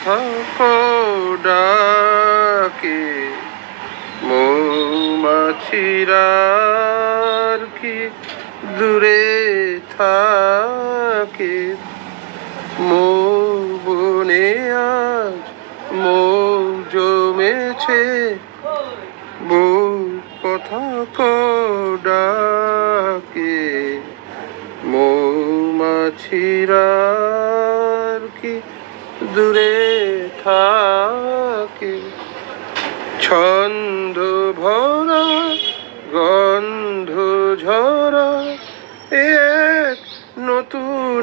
কথা ডাকে মৌমাছিরা কি দূরে থাকে মৌ বনে আজ মৌ জমেছে বউ কথা ডাকে মৌমাছিরা কি দূরে থাকে ছন্দ ভরা গন্ধ ঝরা এক নতুন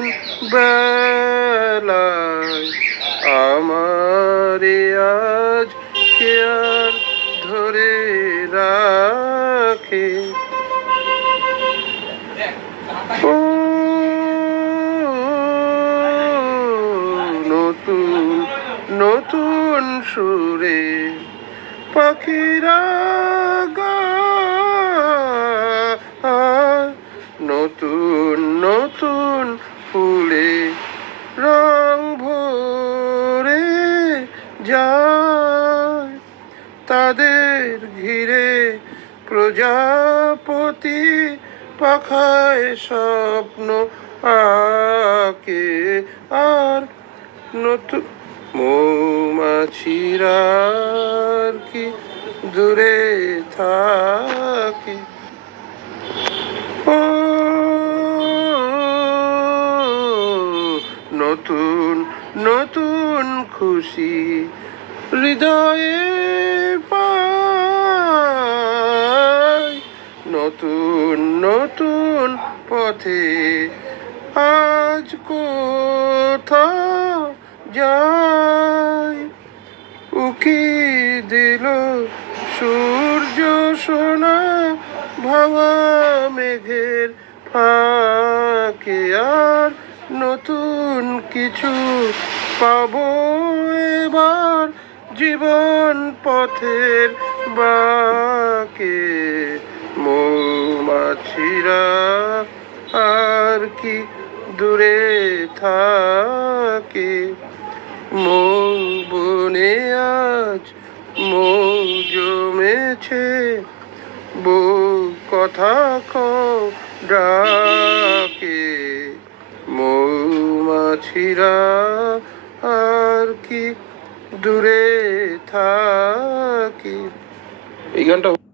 বেলায় আমারে আজ কে আর ধরে রাখে ও নতুন নতুন সুরে পাখিরা গায় নতুন নতুন ফুলে রং ভরে যায় তাদের ঘিরে প্রজাপতি পাখায় স্বপ্ন আঁকে আর নতুন মৌমাছিরা কি দূরে থাকে ও নতুন নতুন খুশি হৃদয়ে পায় নতুন নতুন পথে আজ কোথাও যায় উকি দিল সূর্য সোনা ভাঙা মেঘের ফাঁকে আর নতুন কিছু পাবো এবার জীবন পথের বাঁকে মৌমাছিরা আর কি দূরে থাকে মৌ বনে আজ মৌ জমেছে বউ কথা ডাকে মৌমাছিরা আর কি দূরে থাকে এই গানটা